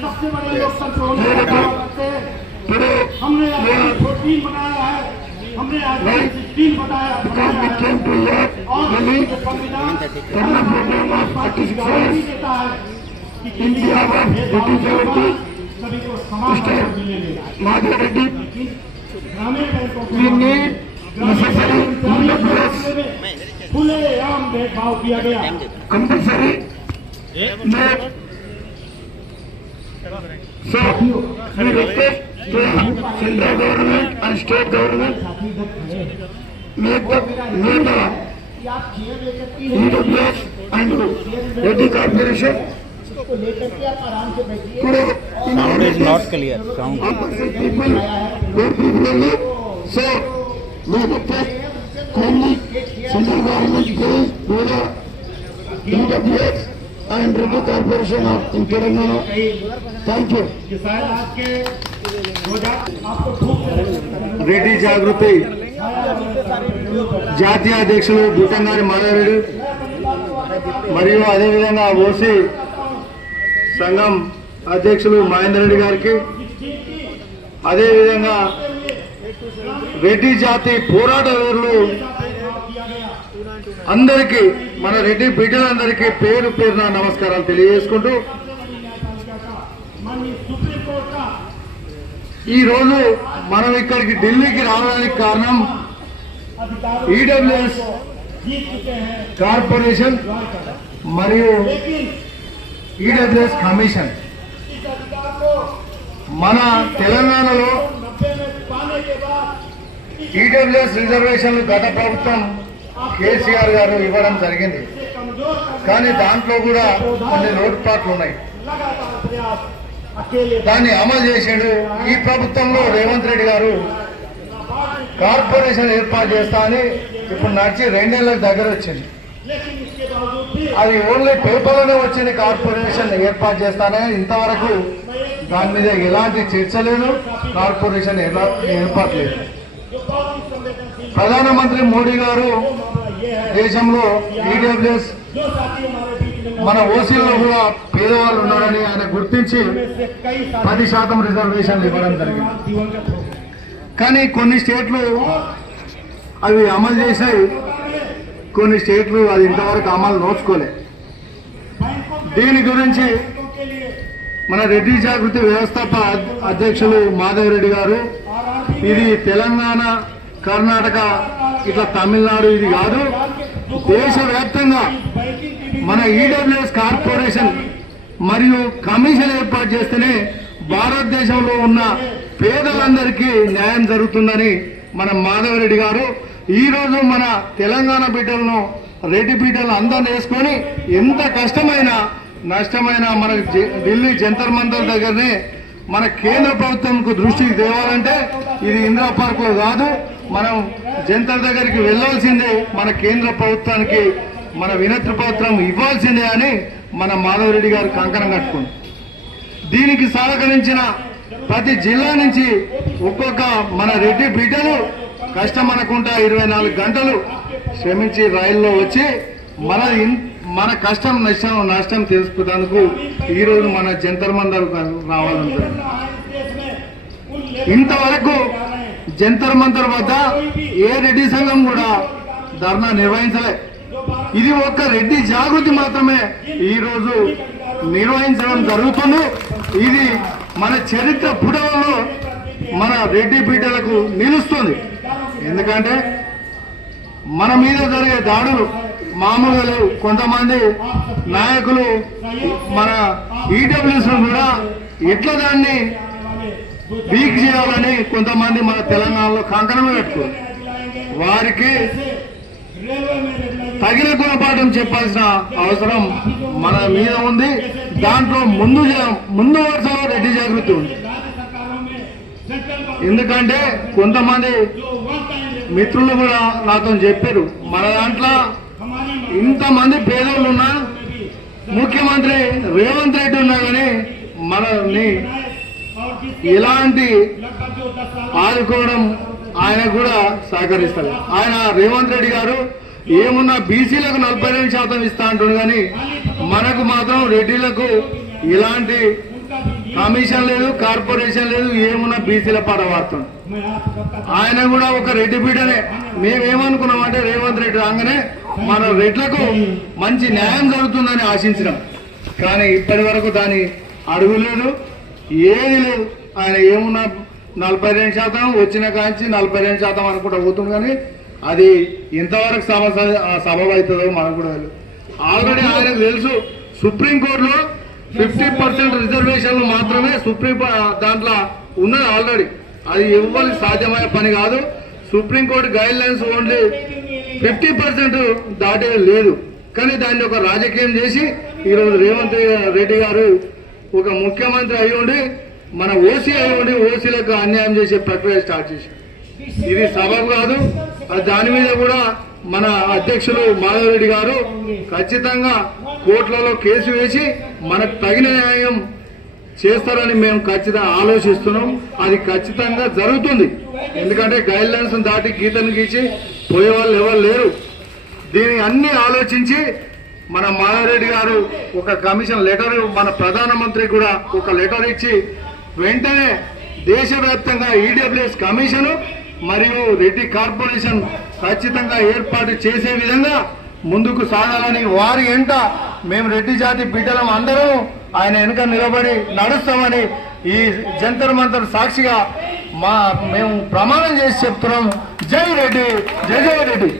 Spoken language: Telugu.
सबसे बड़े हमने प्रोटीन बनाया है हमने टीम बताया और संविधान देता है इंडिया में सभी को समान मिलेगा ग्रामीण बैंकों नेसेसरी भेदभाव किया गया कंपल्सरी साथियों सेंट्रल गवर्नमेंट और state government and Reddy corporation को लेकर के आप आराम से बैठिए नॉट क्लियर पीपल सो లేకపోతే కొన్ని సెంట్రల్ గవర్నమెంట్కి కూడా EWS and corporation of Telangana. Thank you Reddy Jagruti. జాతీయ అధ్యక్షులు భూటంగారి మాధవరెడ్డి. మరియు అదేవిధంగా ఓసీ సంఘం అధ్యక్షులు మహేందర్ రెడ్డి గారికి. అదేవిధంగా రెడ్డి జాతి పోరాట వీరులు అందరికీ మన రెడ్డి బిడ్డలందరికీ పేరు పేరున నమస్కారాలు తెలియజేసుకుంటూ ఈరోజు మనం ఇక్కడికి ఢిల్లీకి రావడానికి కారణం ఈడబ్ల్యూఎస్ కార్పొరేషన్ మరియు ఈడబ్ల్యూఎస్ కమిషన్. మన తెలంగాణలో టీడబ్ల్యూఎస్ రిజర్వేషన్లు గత ప్రభుత్వం కేసీఆర్ గారు ఇవ్వడం జరిగింది. కానీ దాంట్లో కూడా కొన్ని లోటుపాట్లు ఉన్నాయి. దాన్ని అమలు చేసాడు ఈ ప్రభుత్వంలో రేవంత్ రెడ్డి గారు. కార్పొరేషన్ ఏర్పాటు చేస్తా అని ఇప్పుడు నడిచి రెండేళ్ళకి దగ్గర వచ్చింది. అది ఓన్లీ పేపర్లోనే వచ్చింది కార్పొరేషన్ ఏర్పాటు చేస్తానే ఇంతవరకు దాని మీద ఎలాంటి చర్చ లేదు కార్పొరేషన్ ఏర్పాటు లేదు. ప్రధానమంత్రి మోడీ గారు దేశంలో ఈడబ్ల్యూఎస్ మన ఓసీల్లో కూడా పేదవాళ్ళు ఉన్నారని ఆయన గుర్తించి పది శాతం రిజర్వేషన్లు ఇవ్వడం జరిగింది. కానీ కొన్ని స్టేట్లు అవి అమలు చేశాయి. కొన్ని స్టేట్లు అది ఇంతవరకు అమలు నోచుకోలే. దీని గురించి మన రెడ్డి జాగృతి వ్యవస్థాప అధ్యక్షులు మాధవ్ రెడ్డి గారు ఇది తెలంగాణ కర్ణాటక ఇట్లా తమిళనాడు ఇది కాదు. దేశవ్యాప్తంగా మన ఈడబ్ల్యూఎస్ కార్పొరేషన్ మరియు కమిషన్ ఏర్పాటు చేస్తేనే భారతదేశంలో ఉన్న పేదలందరికీ న్యాయం జరుగుతుందని మన మాధవరెడ్డి గారు ఈరోజు మన తెలంగాణ బిడ్డలను రెడ్డి బిడ్డలను అందరిని వేసుకొని ఎంత కష్టమైన నష్టమైన మన ఢిల్లీ జంతర్ మంతర్ దగ్గరనే మన కేంద్ర ప్రభుత్వంకు దృష్టికి తేవాలంటే ఇది ఇందిరా పార్కులో కాదు. మనం జంతర్ దగ్గరికి వెళ్ళాల్సిందే మన కేంద్ర ప్రభుత్వానికి మన వినతి పత్రం ఇవ్వాల్సిందే అని మన మాధవరెడ్డి గారు కంకణం కట్టుకుంది దీనికి సహకరించిన ప్రతి జిల్లా నుంచి ఒక్కొక్క మన రెడ్డి బిడ్డలు కష్టం అనకుండా ఇరవై నాలుగు గంటలు శ్రమించి రైల్లో వచ్చి మన మన కష్టం నష్టం నష్టం తెలుసుకున్నందుకు ఈరోజు మన జంతర్ మందరు రావాలంటారు ఇంతవరకు జంతర్ మంతర్ వద్ద ఏ రెడ్డి సంఘం కూడా ధర్నా నిర్వహించలే. ఇది ఒక్క రెడ్డి జాగృతి మాత్రమే ఈ రోజు నిర్వహించడం జరుగుతుంది. ఇది మన చరిత్ర పుటలలో మన రెడ్డి పీటలకు నిలుస్తుంది. ఎందుకంటే మన మీద జరిగే దాడులు మామూలుగా కొంతమంది నాయకులు మన ఈడబ్ల్యూస్ కూడా ఎట్లా దాన్ని వీక్ చేయాలని కొంతమంది మన తెలంగాణలో కంకణం పెట్టుకోరు వారికి తగిన గుణపాఠం చెప్పాల్సిన అవసరం మన మీద ఉంది. దాంట్లో ముందు ముందు వరుసలో రెడ్డి జాగ్రత్త ఉంది. ఎందుకంటే కొంతమంది మిత్రులు కూడా నాతో చెప్పారు. మన దాంట్లో ఇంతమంది పేదోళ్ళు ఉన్నా ముఖ్యమంత్రి రేవంత్ రెడ్డి ఉన్నా కానీ మనల్ని ఇలాంటి ఆదుకోవడం ఆయన కూడా సహకరిస్తారు ఆయన రేవంత్ రెడ్డి గారు ఏమున్నా బీసీలకు నలభై రెండు శాతం ఇస్తా అంటుంది కానీ మనకు మాత్రం రెడ్డిలకు ఇలాంటి కమిషన్ లేదు కార్పొరేషన్ లేదు ఏమున్నా బీసీల పడవాడుతుంది ఆయన కూడా ఒక రెడ్డి బిడ్డనే మేమేమనుకున్నాం అంటే రేవంత్ రెడ్డి రాగానే మన రెడ్లకు మంచి న్యాయం జరుగుతుందని ఆశించినాం. కానీ ఇప్పటి వరకు దాని అడుగులేదు ఏది లేదు. ఆయన ఏమున్నా నలభై రెండు శాతం వచ్చిన కాంచి నలభై రెండు శాతం అనుకుంటా పోతుంది కానీ అది ఇంతవరకు సభ సబబ్ అవుతుందో మనకు కూడా ఆల్రెడీ ఆయనకు తెలుసు. సుప్రీంకోర్టులో ఫిఫ్టీ పర్సెంట్ రిజర్వేషన్లు మాత్రమే సుప్రీం దాంట్లో ఉన్నది ఆల్రెడీ. అది ఇవ్వాలి సాధ్యమయ్యే పని కాదు. Supreme court guidelines only fifty percent దాటే లేదు. కానీ దాన్ని ఒక రాజకీయం చేసి ఈరోజు రేవంత్ రెడ్డి గారు ఒక ముఖ్యమంత్రి అయి ఉండి మన ఓసీ అయి ఉండి ఓసీలకు అన్యాయం చేసే ప్రక్రియ స్టార్ట్ చేశారు. ఇది సబబు కాదు అది దాని మీద కూడా మన అధ్యక్షులు మాధవరెడ్డి గారు ఖచ్చితంగా కోర్టులలో కేసు వేసి మనకు తగిన న్యాయం చేస్తారని మేము ఖచ్చితంగా ఆలోచిస్తున్నాం. అది ఖచ్చితంగా జరుగుతుంది. ఎందుకంటే గైడ్ లైన్స్ దాటి గీతను గీచి పోయే వాళ్ళు ఎవరు లేరు. దీన్ని అన్ని ఆలోచించి మన మాధవరెడ్డి గారు ఒక కమిషన్ లెటర్ మన ప్రధానమంత్రి కూడా ఒక లెటర్ ఇచ్చి వెంటనే దేశవ్యాప్తంగా ఈడబ్ల్యూఎస్ కమిషన్ మరియు రెడ్డి కార్పొరేషన్ ఖచ్చితంగా ఏర్పాటు చేసే విధంగా ముందుకు సాగాలని వారి ఎంట మేము రెడ్డి జాతి బిడ్డలం అందరం ఆయన వెనుక నిలబడి నడుస్తామని ఈ జంతర్ మంతర్ సాక్షిగా మా మేము ప్రమాణం చేసి చెప్తున్నాం జై రెడ్డి జై జై రెడ్డి.